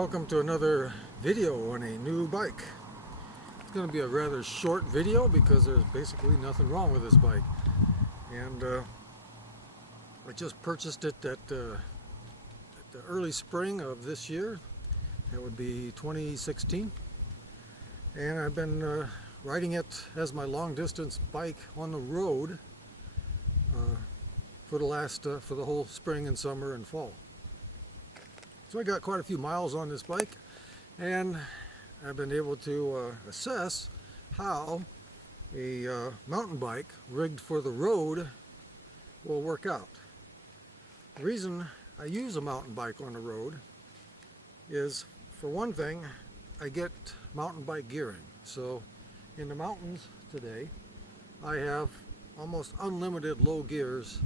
welcome to another video on a new bike. It's going to be a rather short video because there's basically nothing wrong with this bike. And I just purchased it at the early spring of this year. That would be 2016. And I've been riding it as my long distance bike on the road for the whole spring and summer and fall. So I got quite a few miles on this bike, and I've been able to assess how a mountain bike rigged for the road will work out. The reason I use a mountain bike on the road is, for one thing, I get mountain bike gearing. So in the mountains today, I have almost unlimited low gears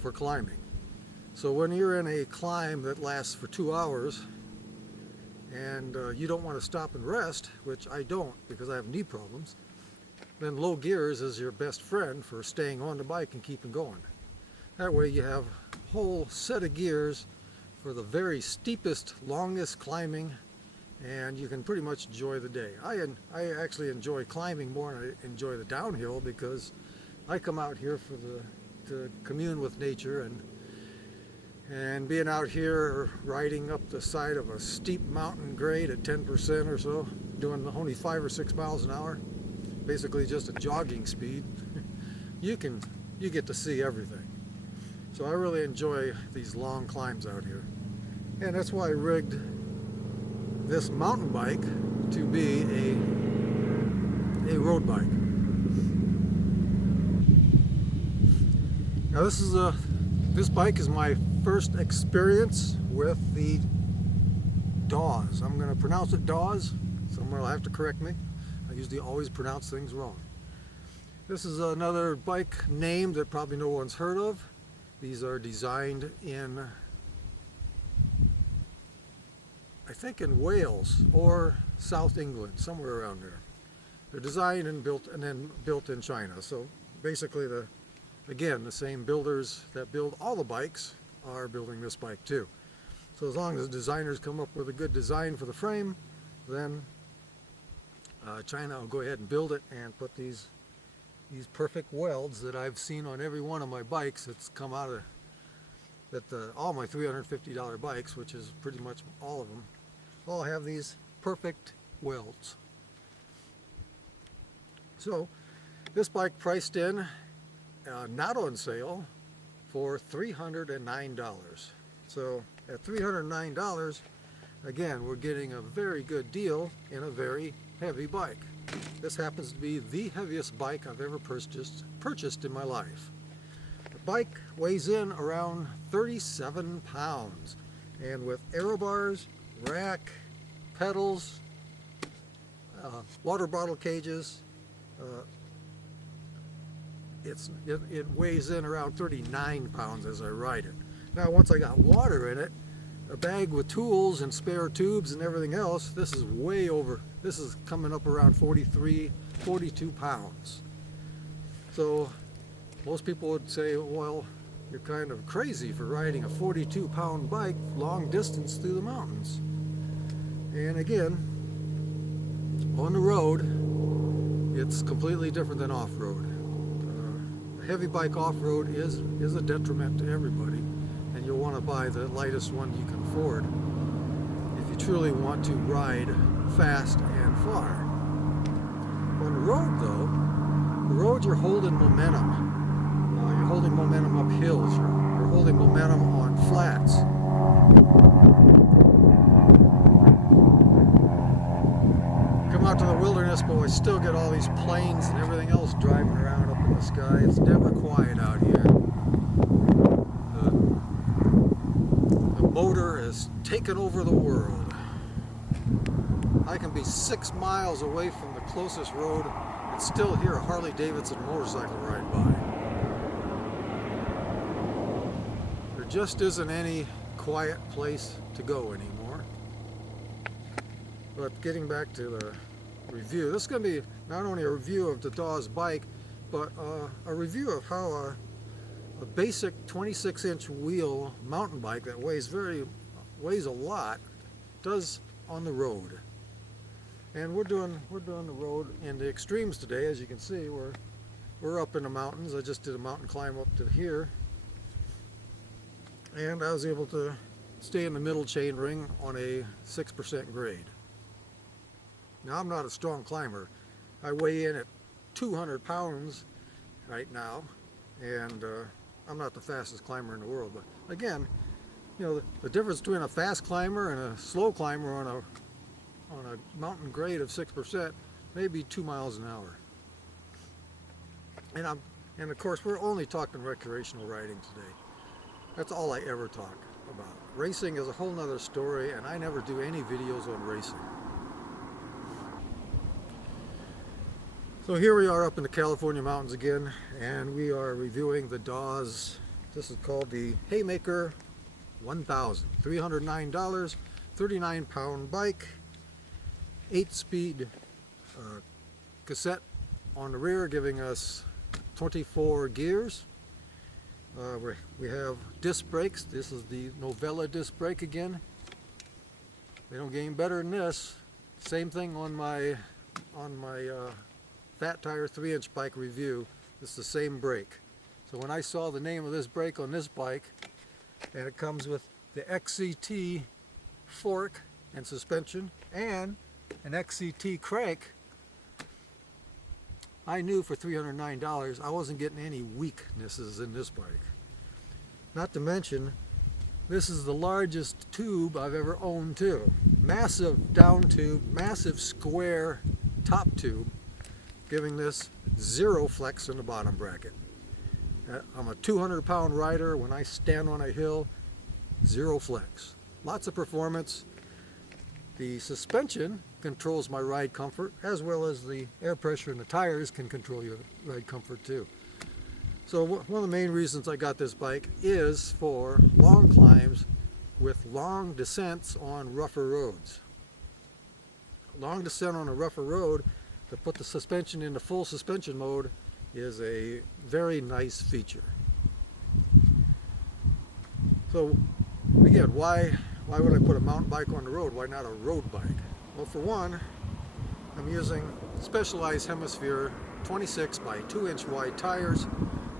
for climbing. So when you're in a climb that lasts for 2 hours and you don't want to stop and rest, which I don't because I have knee problems, then low gears is your best friend for staying on the bike and keeping going. That way you have a whole set of gears for the very steepest, longest climbing, and you can pretty much enjoy the day. I actually enjoy climbing more than I enjoy the downhill because I come out here to commune with nature, and being out here riding up the side of a steep mountain grade at 10% or so, doing only 5 or 6 miles an hour, basically just a jogging speed, you get to see everything. So I really enjoy these long climbs out here, and that's why I rigged this mountain bike to be a road bike. Now this bike is my first experience with the Daws. I'm going to pronounce it Daws. Someone will have to correct me. I usually always pronounce things wrong. This is another bike name that probably no one's heard of. These are designed in, I think, in Wales or South England, somewhere around there. They're designed and then built in China. So basically again, the same builders that build all the bikes are building this bike too. So as long as designers come up with a good design for the frame, then China will go ahead and build it and put these perfect welds that I've seen on every one of my bikes that's come out of all my $350 bikes, which is pretty much all of them, all have these perfect welds. So this bike priced in not on sale for $309. So at $309, again, we're getting a very good deal in a very heavy bike. This happens to be the heaviest bike I've ever purchased in my life. The bike weighs in around 37 pounds, and with aero bars, rack, pedals, water bottle cages, it weighs in around 39 pounds as I ride it. Now once I got water in it, a bag with tools and spare tubes and everything else, this is way over. This is coming up around 43, 42 pounds. So most people would say, well, you're kind of crazy for riding a 42-pound bike long distance through the mountains. And again, on the road, it's completely different than off-road. Heavy bike off-road is a detriment to everybody, and you'll want to buy the lightest one you can afford if you truly want to ride fast and far. On the road though, the road you're holding momentum. You're holding momentum up hills, you're holding momentum on flats. Come out to the wilderness, but we still get all these planes and everything else driving around up in the sky. It's never quiet out here. The motor has taken over the world. I can be 6 miles away from the closest road and still hear a Harley Davidson motorcycle ride by. There just isn't any quiet place to go anymore. But getting back to the review, this is going to be not only a review of the Daws bike, but a review of how a basic 26-inch wheel mountain bike that weighs a lot does on the road. And we're doing the road in the extremes today. As you can see, we're up in the mountains. I just did a mountain climb up to here, and I was able to stay in the middle chain ring on a 6% grade. Now, I'm not a strong climber. I weigh in at 200 pounds right now, and I'm not the fastest climber in the world. But again, you know, the difference between a fast climber and a slow climber on a mountain grade of 6% may be 2 miles an hour. And of course, we're only talking recreational riding today. That's all I ever talk about. Racing is a whole nother story, and I never do any videos on racing. So here we are up in the California mountains again, and we are reviewing the Daws. This is called the Haymaker 1000, $309, 39-pound bike, 8-speed cassette on the rear, giving us 24 gears. We have disc brakes. This is the Novella disc brake again. They don't get any better than this. Same thing on my fat tire 3-inch bike review. It's the same brake. So when I saw the name of this brake on this bike, and it comes with the XCT fork and suspension and an XCT crank, I knew for $309 I wasn't getting any weaknesses in this bike. Not to mention, this is the largest tube I've ever owned too. Massive down tube, massive square top tube, giving this 0 flex in the bottom bracket. I'm a 200-pound rider. When I stand on a hill, 0 flex. Lots of performance. The suspension controls my ride comfort, as well as the air pressure in the tires can control your ride comfort too. So one of the main reasons I got this bike is for long climbs with long descents on rougher roads. Long descent on a rougher road, to put the suspension into full suspension mode, is a very nice feature. So again, why would I put a mountain bike on the road? Why not a road bike? Well, for one, I'm using Specialized Hemisphere 26 by 2-inch wide tires,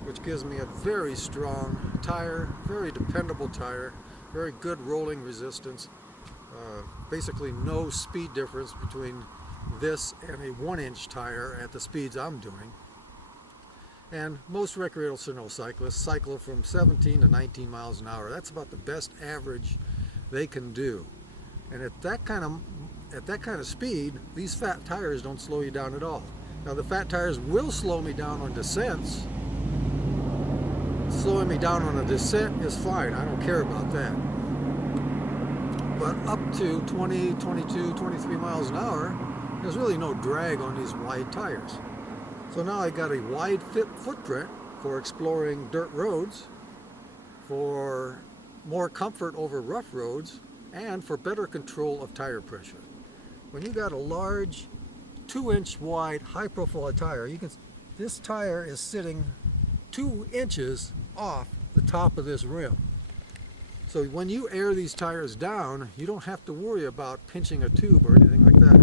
which gives me a very strong tire, very dependable tire, very good rolling resistance. Basically no speed difference between this and a 1-inch tire at the speeds I'm doing. And most recreational cyclists cycle from 17 to 19 miles an hour. That's about the best average they can do. And at that kind of speed, these fat tires don't slow you down at all. Now, the fat tires will slow me down on descents. Slowing me down on a descent is fine. I don't care about that. But up to 20, 22, 23 miles an hour, there's really no drag on these wide tires. So now I got a wide footprint for exploring dirt roads, for more comfort over rough roads, and for better control of tire pressure. When you got a large 2-inch wide high profile tire, this tire is sitting 2 inches off the top of this rim. So when you air these tires down, you don't have to worry about pinching a tube or anything like that.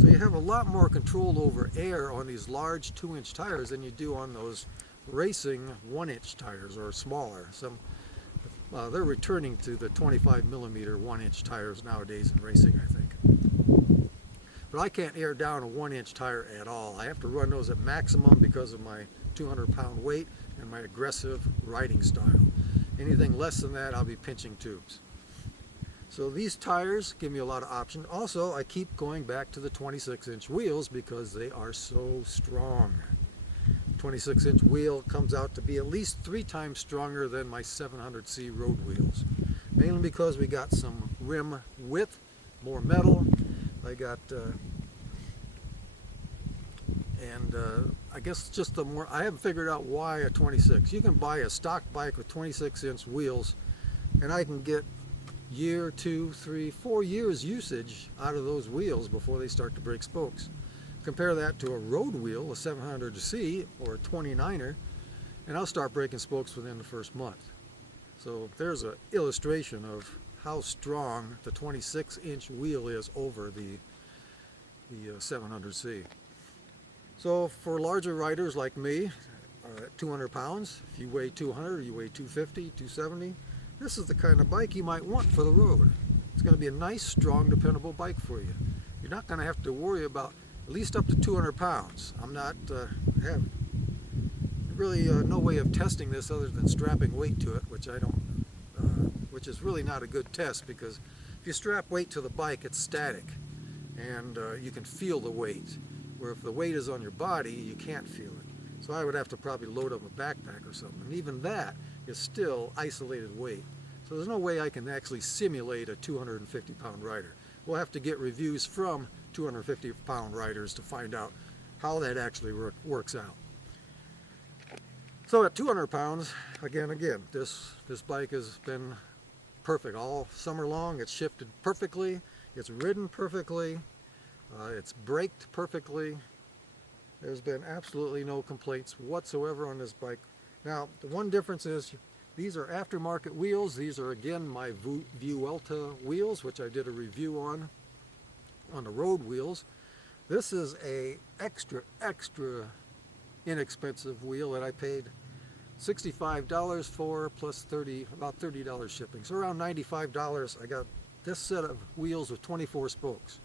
So you have a lot more control over air on these large 2-inch tires than you do on those racing 1-inch tires or smaller. They're returning to the 25 millimeter 1-inch tires nowadays in racing, I think. But I can't air down a 1-inch tire at all. I have to run those at maximum because of my 200-pound weight and my aggressive riding style. Anything less than that, I'll be pinching tubes. So these tires give me a lot of options. Also, I keep going back to the 26-inch wheels because they are so strong. 26-inch wheel comes out to be at least 3 times stronger than my 700C road wheels. Mainly because we got some rim width, more metal. I got, I guess just the more, I haven't figured out why a 26. You can buy a stock bike with 26-inch wheels, and I can get year, 2, 3, 4 years usage out of those wheels before they start to break spokes. Compare that to a road wheel, a 700C or a 29er, and I'll start breaking spokes within the first month. So there's an illustration of how strong the 26-inch wheel is over the 700C. So for larger riders like me, at 200 pounds, if you weigh 200, you weigh 250, 270, this is the kind of bike you might want for the road. It's going to be a nice, strong, dependable bike for you. You're not going to have to worry about at least up to 200 pounds. I'm not have really no way of testing this other than strapping weight to it, which I don't, which is really not a good test, because if you strap weight to the bike, it's static, and you can feel the weight. Where if the weight is on your body, you can't feel it. So I would have to probably load up a backpack or something, and even that is still isolated weight. So there's no way I can actually simulate a 250-pound rider. We'll have to get reviews from 250-pound riders to find out how that actually works out. So at 200 pounds, again, this bike has been perfect all summer long. It's shifted perfectly, it's ridden perfectly, it's braked perfectly. There's been absolutely no complaints whatsoever on this bike. Now, the one difference is these are aftermarket wheels. These are, again, my Vuelta wheels, which I did a review on the road wheels. This is a extra inexpensive wheel that I paid $65 for, plus about $30 shipping. So around $95, I got this set of wheels with 24 spokes.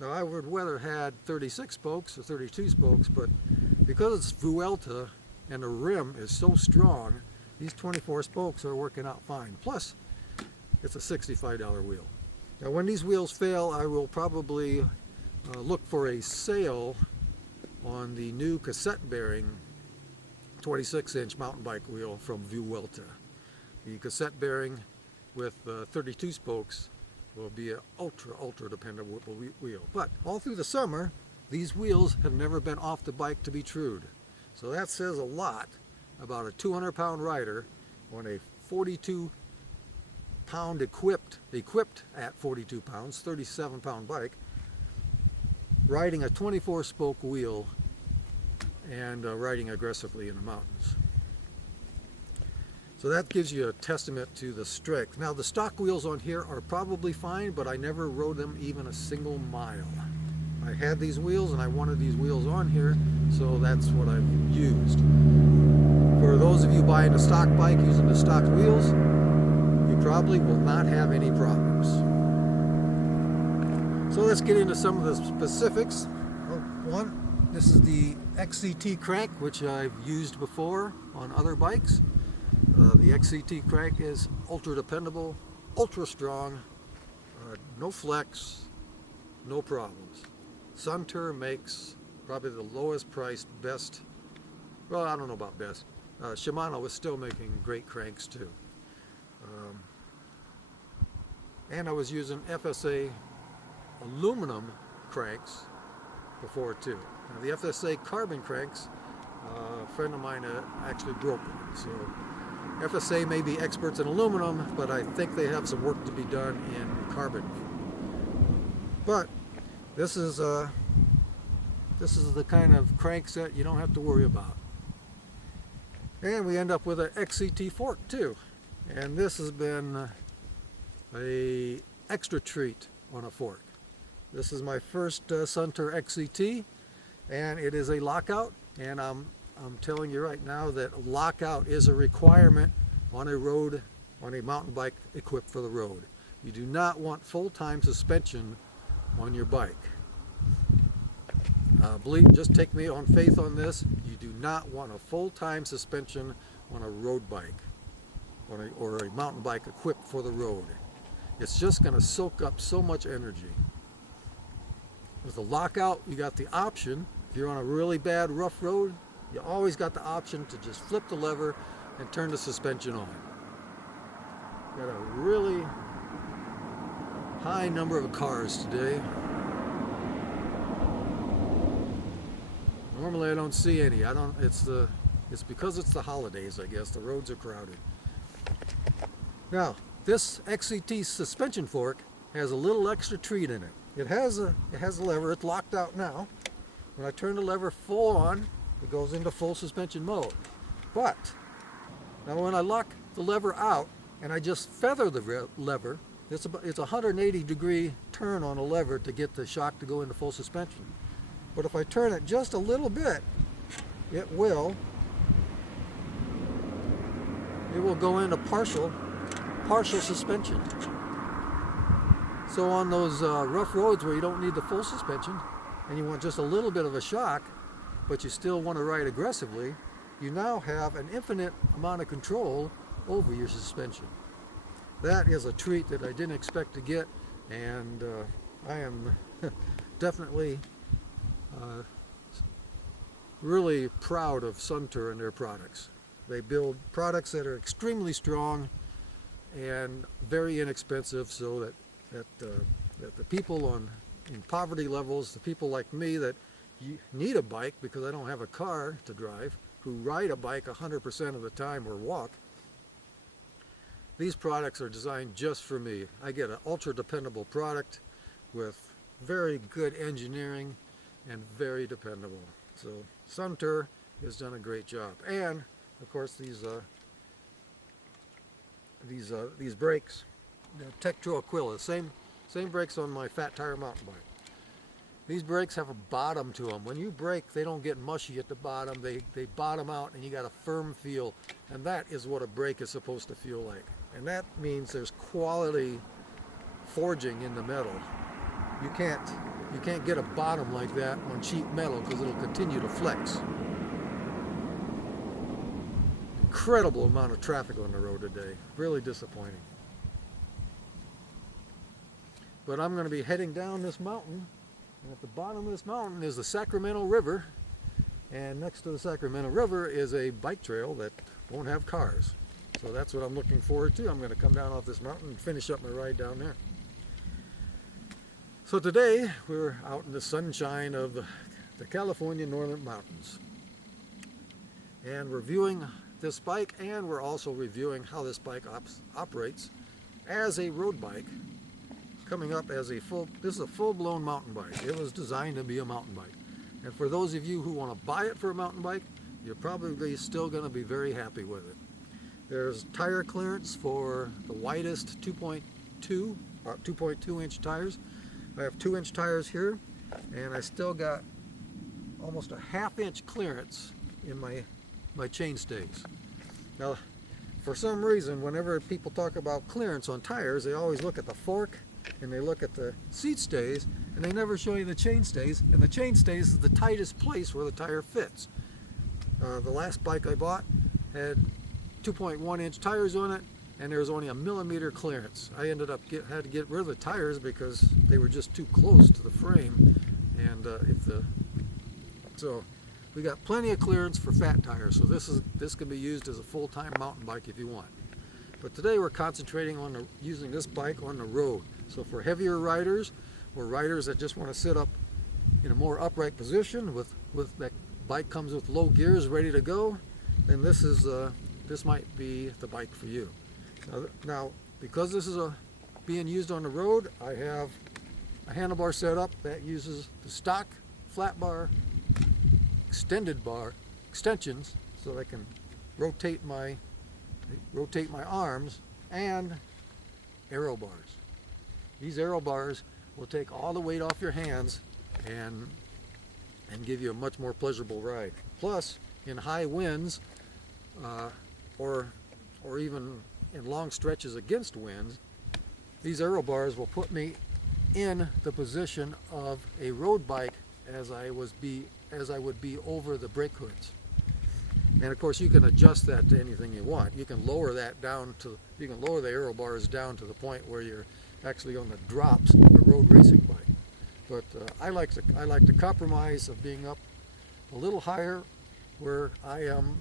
Now I would rather had 36 spokes or 32 spokes, but because it's Vuelta and the rim is so strong, these 24 spokes are working out fine. Plus, it's a $65 wheel. Now when these wheels fail, I will probably look for a sale on the new cassette bearing 26-inch mountain bike wheel from Vuelta. The cassette bearing with 32 spokes will be an ultra dependable wheel. But all through the summer, these wheels have never been off the bike to be trued. So that says a lot about a 200-pound rider on a 42-pound equipped at 42 pounds, 37-pound bike, riding a 24-spoke wheel and riding aggressively in the mountains. So that gives you a testament to the strength. Now the stock wheels on here are probably fine, but I never rode them even a single mile. I had these wheels and I wanted these wheels on here, so that's what I've used. For those of you buying a stock bike using the stock wheels, you probably will not have any problems. So let's get into some of the specifics. This is the XCT crank, which I've used before on other bikes. The XCT crank is ultra dependable, ultra strong, no flex, no problems. Suntour makes probably the lowest priced, best, well, I don't know about best. Shimano is still making great cranks too. And I was using FSA aluminum cranks before too. Now the FSA carbon cranks, a friend of mine actually broke one. So FSA may be experts in aluminum, but I think they have some work to be done in carbon. But this is the kind of cranks that you don't have to worry about. And we end up with an XCT fork too. And this has been a extra treat on a fork. This is my first Suntour XCT, and it is a lockout, and I'm telling you right now that lockout is a requirement on a road, on a mountain bike equipped for the road. You do not want full-time suspension on your bike. Just take me on faith on this. You do not want a full-time suspension on a road bike or a mountain bike equipped for the road. It's just going to soak up so much energy. With the lockout, you got the option, if you're on a really bad rough road, you always got the option to just flip the lever and turn the suspension on. Got a really high number of cars today. Normally I don't see any. It's because it's the holidays, I guess. The roads are crowded. Now, this XCT suspension fork has a little extra treat in it. It has a lever. It's locked out now. When I turn the lever full on, it goes into full suspension mode. But now when I lock the lever out and I just feather the lever, It's a 180-degree turn on a lever to get the shock to go into full suspension. But if I turn it just a little bit, it will go into partial suspension. So on those rough roads where you don't need the full suspension and you want just a little bit of a shock, but you still want to ride aggressively, you now have an infinite amount of control over your suspension. That is a treat that I didn't expect to get, and I am definitely really proud of Suntour and their products. They build products that are extremely strong and very inexpensive, so that the people in poverty levels, the people like me that need a bike because I don't have a car to drive, who ride a bike 100% of the time or walk, these products are designed just for me. I get an ultra dependable product with very good engineering and very dependable. So Suntour has done a great job. And of course these brakes, the Tektro Aquila, same brakes on my fat tire mountain bike. These brakes have a bottom to them. When you brake, they don't get mushy at the bottom. They bottom out and you got a firm feel. And that is what a brake is supposed to feel like. And that means there's quality forging in the metal. You can't get a bottom like that on cheap metal because it'll continue to flex. Incredible amount of traffic on the road today. Really disappointing. But I'm going to be heading down this mountain. And at the bottom of this mountain is the Sacramento River, and next to the Sacramento River is a bike trail that won't have cars. So that's what I'm looking forward to. I'm going to come down off this mountain and finish up my ride down there. So today we're out in the sunshine of the California Northern Mountains, and we're viewing this bike, and we're also reviewing how this bike operates as a road bike. Coming up as this is a full-blown mountain bike. It was designed to be a mountain bike. And for those of you who want to buy it for a mountain bike, you're probably still going to be very happy with it. There's tire clearance for the widest 2.2 inch tires. I have 2-inch tires here, and I still got almost a 1/2 inch clearance in my chain stays. Now, for some reason, whenever people talk about clearance on tires, they always look at the fork and they look at the seat stays, and they never show you the chain stays. And the chain stays is the tightest place where the tire fits. The last bike I bought had 2.1 inch tires on it, and there was only a millimeter clearance. I ended up had to get rid of the tires because they were just too close to the frame, and so we got plenty of clearance for fat tires. So this can be used as a full-time mountain bike if you want. But today we're concentrating on using this bike on the road. So for heavier riders, or riders that just want to sit up in a more upright position with that bike comes with low gears ready to go, then this might be the bike for you. Now because this is being used on the road, I have a handlebar set up that uses the stock flat bar extensions, so I can rotate my arms, and aero bars. These aero bars will take all the weight off your hands and give you a much more pleasurable ride. Plus, in high winds, or even in long stretches against winds, these aero bars will put me in the position of a road bike as I would be over the brake hoods. And of course, you can adjust that to anything you want. You can lower that down to, you can lower the aero bars down to the point where you're actually on the drops of a road racing bike. But I like to compromise of being up a little higher, where I am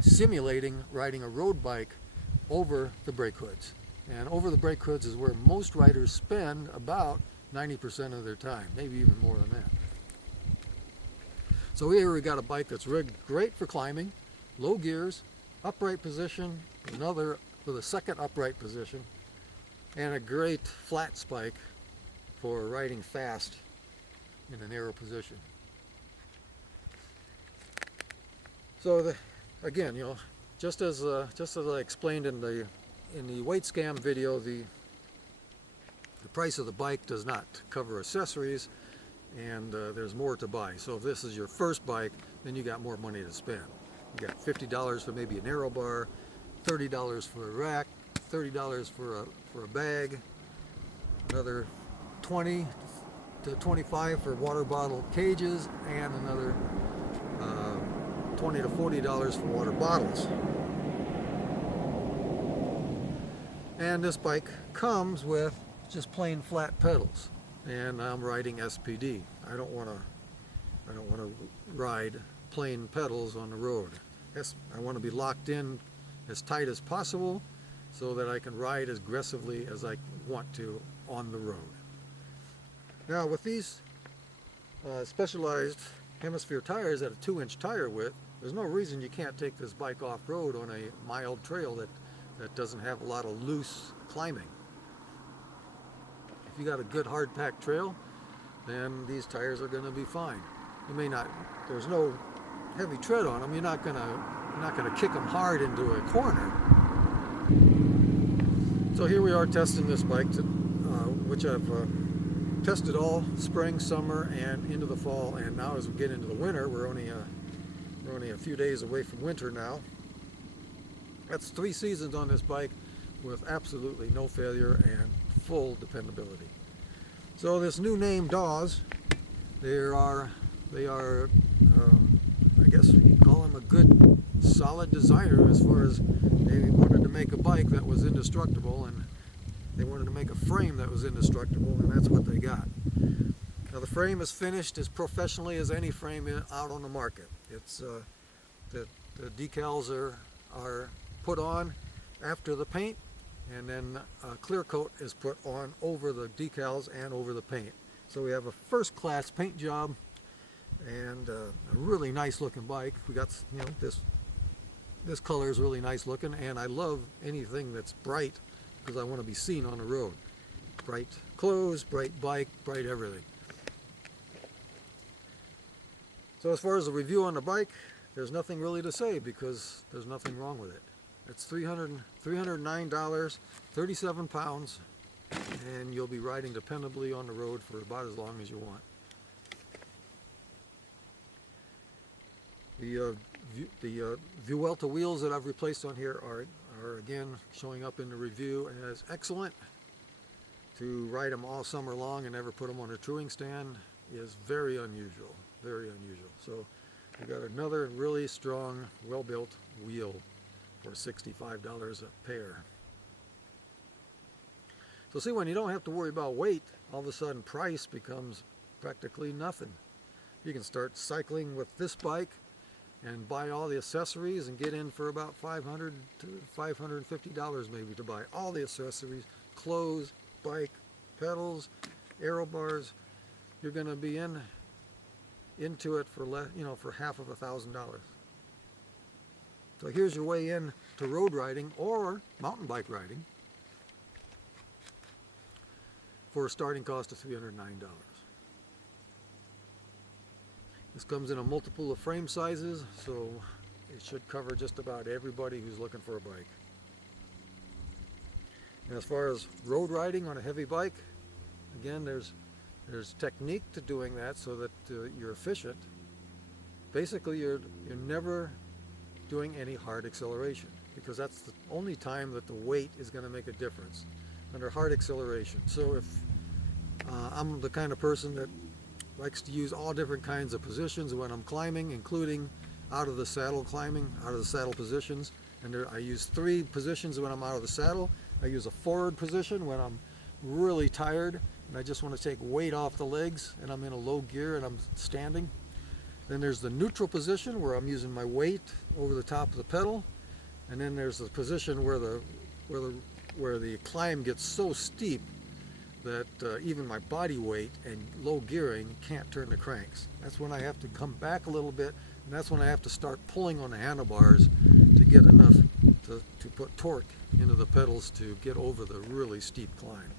simulating riding a road bike over the brake hoods. And over the brake hoods is where most riders spend about 90% of their time, maybe even more than that. So here we got a bike that's rigged great for climbing, low gears, upright position, another with a second upright position, and a great flat spike for riding fast in a narrow position. So again, just as I explained in the weight scam video, the the price of the bike does not cover accessories, and there's more to buy. So if this is your first bike, then you got more money to spend. You got $50 for maybe an aero bar, $30 for a rack, $30 for a bag, another 20 to 25 for water bottle cages, and another $20 to $40 for water bottles. And this bike comes with just plain flat pedals, and I'm riding SPD. I don't want to ride plain pedals on the road. I want to be locked in as tight as possible so that I can ride as aggressively as I want to on the road. Now with these specialized hemisphere tires at a 2-inch tire width, there's no reason you can't take this bike off-road on a mild trail that doesn't have a lot of loose climbing. If you got a good hard-packed trail, then these tires are going to be fine. You may not, there's no heavy tread on them. You're not going to kick them hard into a corner. So here we are testing this bike, which I've tested all spring, summer, and into the fall. And now as we get into the winter, we're only a few days away from winter now. That's 3 seasons on this bike with absolutely no failure and full dependability. So this new name Daws, they are I guess you call them a good solid designer, as far as they wanted to make a bike that was indestructible, and they wanted to make a frame that was indestructible, and that's what they got. Now the frame is finished as professionally as any frame out on the market. It's the decals are put on after the paint, and then a clear coat is put on over the decals and over the paint. So we have a first-class paint job and a really nice looking bike. We got, you know, this color is really nice looking, and I love anything that's bright because I want to be seen on the road. Bright clothes, bright bike, bright everything. So as far as the review on the bike, there's nothing really to say because there's nothing wrong with it. It's $309, 37 pounds, and you'll be riding dependably on the road for about as long as you want. The Vuelta wheels that I've replaced on here are again showing up in the review as excellent. To ride them all summer long and never put them on a touring stand is very unusual, very unusual. So we got another really strong, well-built wheel for $65 a pair. So see, when you don't have to worry about weight, all of a sudden price becomes practically nothing. You can start cycling with this bike and buy all the accessories and get in for about $500 to $550 maybe to buy all the accessories, clothes, bike, pedals, aero bars. You're going to be into it for for half of $1,000. So here's your way in to road riding or mountain bike riding for a starting cost of $309. This comes in a multiple of frame sizes, so it should cover just about everybody who's looking for a bike. And as far as road riding on a heavy bike, again, there's technique to doing that so that you're efficient. Basically, you're never doing any hard acceleration, because that's the only time that the weight is going to make a difference under hard acceleration. So if I'm the kind of person that likes to use all different kinds of positions when I'm climbing, including out of the saddle climbing, out of the saddle positions. And I use 3 positions when I'm out of the saddle. I use a forward position when I'm really tired and I just want to take weight off the legs and I'm in a low gear and I'm standing. Then there's the neutral position where I'm using my weight over the top of the pedal. And then there's the position where the climb gets so steep that even my body weight and low gearing can't turn the cranks. That's when I have to come back a little bit, and that's when I have to start pulling on the handlebars to get enough to put torque into the pedals to get over the really steep climb.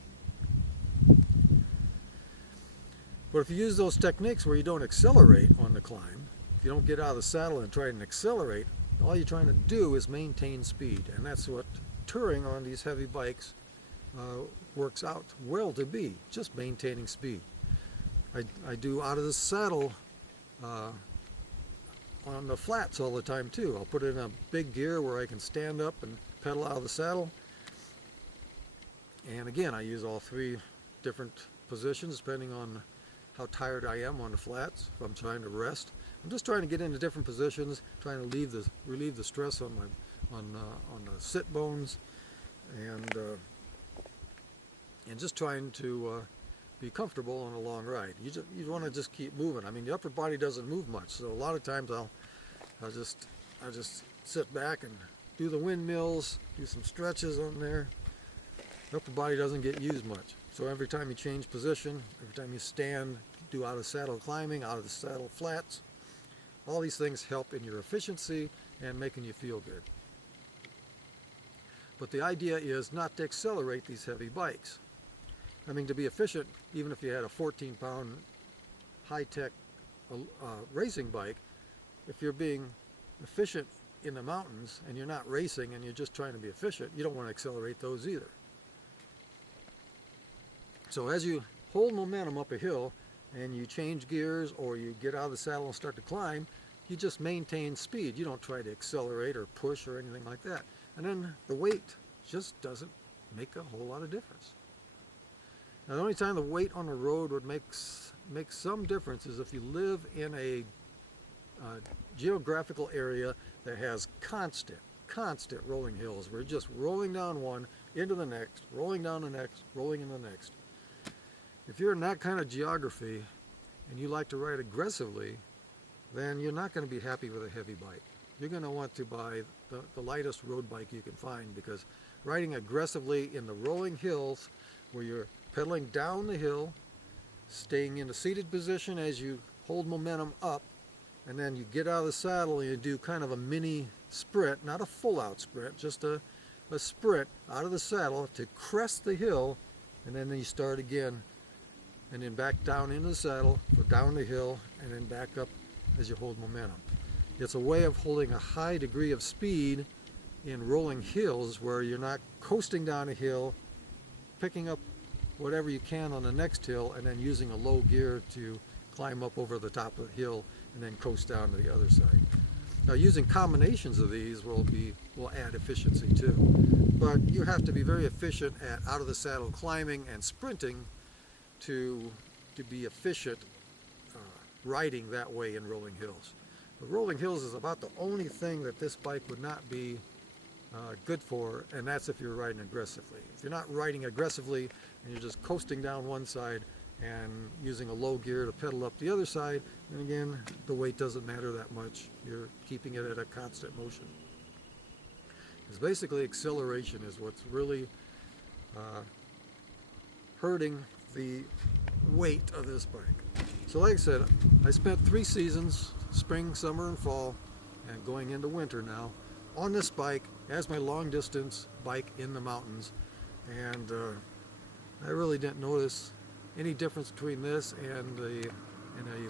But if you use those techniques where you don't accelerate on the climb, if you don't get out of the saddle and try and accelerate, all you're trying to do is maintain speed, and that's what touring on these heavy bikes works out well to be, just maintaining speed. I do out of the saddle on the flats all the time too. I'll put it in a big gear where I can stand up and pedal out of the saddle. And again, I use all three different positions depending on how tired I am on the flats. If I'm trying to rest, I'm just trying to get into different positions, trying to relieve the stress on the sit bones, and just trying to be comfortable on a long ride. You want to just keep moving. I mean, the upper body doesn't move much, so a lot of times I'll just sit back and do the windmills, do some stretches on there. The upper body doesn't get used much. So every time you change position, every time you stand, do out of saddle climbing, out of the saddle flats, all these things help in your efficiency and making you feel good. But the idea is not to accelerate these heavy bikes. I mean, to be efficient, even if you had a 14-pound high-tech racing bike, if you're being efficient in the mountains and you're not racing and you're just trying to be efficient, you don't want to accelerate those either. So as you hold momentum up a hill and you change gears or you get out of the saddle and start to climb, you just maintain speed. You don't try to accelerate or push or anything like that. And then the weight just doesn't make a whole lot of difference. Now, the only time the weight on the road would make some difference is if you live in a geographical area that has constant rolling hills. We're just rolling down one into the next, rolling down the next, rolling in the next. If you're in that kind of geography and you like to ride aggressively, then you're not going to be happy with a heavy bike. You're going to want to buy the lightest road bike you can find, because riding aggressively in the rolling hills where you're pedaling down the hill, staying in a seated position as you hold momentum up, and then you get out of the saddle and you do kind of a mini sprint, not a full-out sprint, just a sprint out of the saddle to crest the hill, and then you start again, and then back down into the saddle, go down the hill, and then back up as you hold momentum. It's a way of holding a high degree of speed in rolling hills where you're not coasting down a hill, picking up whatever you can on the next hill, and then using a low gear to climb up over the top of the hill and then coast down to the other side. Now, using combinations of these will add efficiency too, but you have to be very efficient at out of the saddle climbing and sprinting to be efficient riding that way in rolling hills. The rolling hills is about the only thing that this bike would not be good for, and that's if you're riding aggressively. If you're not riding aggressively and you're just coasting down one side and using a low gear to pedal up the other side, and again, the weight doesn't matter that much. You're keeping it at a constant motion. Because basically acceleration is what's really hurting the weight of this bike. So like I said, I spent 3 seasons, spring, summer, and fall, and going into winter now, on this bike as my long distance bike in the mountains, and I really didn't notice any difference between this and a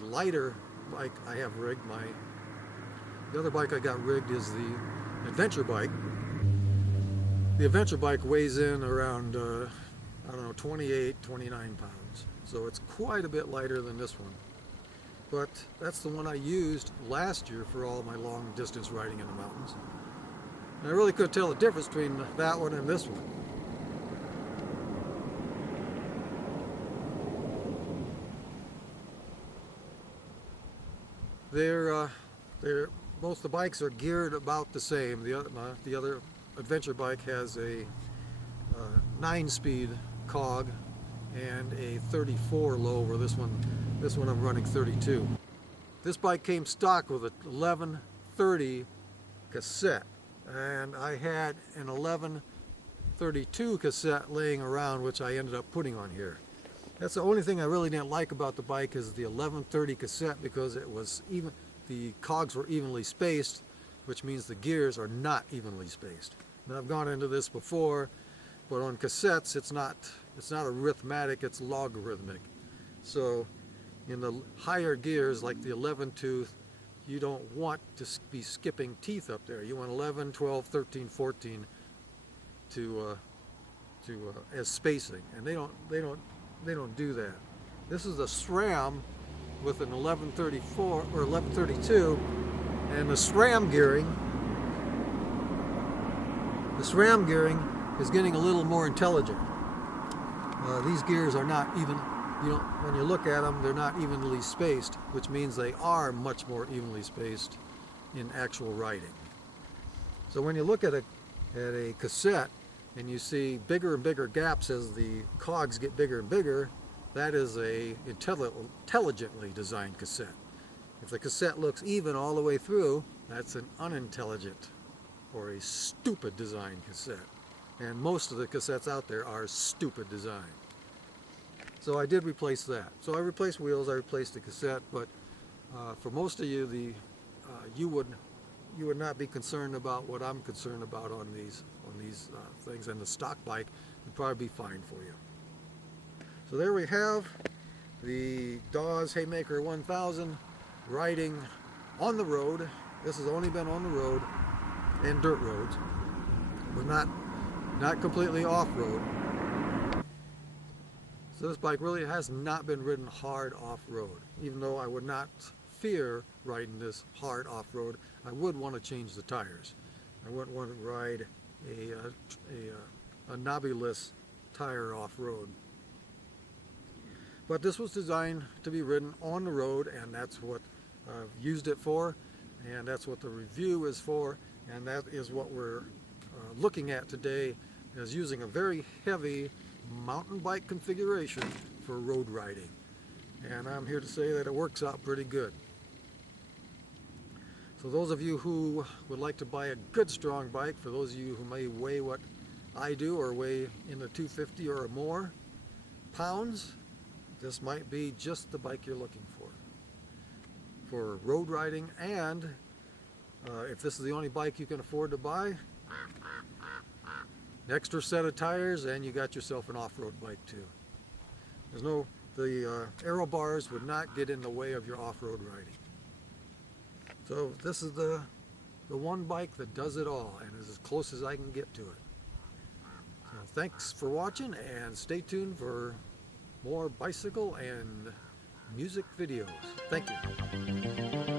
lighter bike I have rigged. The other bike I got rigged is the adventure bike. The adventure bike weighs in around I don't know, 28, 29 pounds, so it's quite a bit lighter than this one. But that's the one I used last year for all my long distance riding in the mountains. And I really couldn't tell the difference between that one and this one. Both the bikes are geared about the same. The other adventure bike has a 9-speed cog and a 34 low, where this one I'm running 32. This bike came stock with a 1130 cassette, and I had an 1132 cassette laying around, which I ended up putting on here. That's the only thing I really didn't like about the bike, is the 1130 cassette, because it was the cogs were evenly spaced, which means the gears are not evenly spaced. Now, I've gone into this before, but on cassettes it's not arithmetic, it's logarithmic. So in the higher gears, like the 11 tooth, you don't want to be skipping teeth up there. You want 11, 12, 13, 14 to as spacing, and they don't do that. This is a SRAM with an 1134 or 1132, and the SRAM gearing is getting a little more intelligent. These gears are not even, when you look at them, they're not evenly spaced, which means they are much more evenly spaced in actual riding. So when you look at a cassette and you see bigger and bigger gaps as the cogs get bigger and bigger, that is a intelligently designed cassette. If the cassette looks even all the way through, that's an unintelligent or a stupid designed cassette. And most of the cassettes out there are stupid design. So I did replace that. So I replaced wheels, I replaced the cassette, but for most of you, you would not be concerned about what I'm concerned about on these things, and the stock bike would probably be fine for you. So there we have the Dawes Haymaker 1000 riding on the road. This has only been on the road and dirt roads, but not completely off-road. So this bike really has not been ridden hard off-road. Even though I would not fear riding this hard off-road, I would want to change the tires. I wouldn't want to ride a knobbyless tire off-road. But this was designed to be ridden on the road, and that's what I've used it for, and that's what the review is for, and that is what we're looking at today, is using a very heavy mountain bike configuration for road riding. And I'm here to say that it works out pretty good. So those of you who would like to buy a good strong bike, for those of you who may weigh what I do or weigh in the 250 or more pounds, this might be just the bike you're looking for road riding. And if this is the only bike you can afford to buy, an extra set of tires and you got yourself an off-road bike too. The aero bars would not get in the way of your off-road riding. So this is the one bike that does it all, and is as close as I can get to it. So thanks for watching, and stay tuned for more bicycle and music videos. Thank you.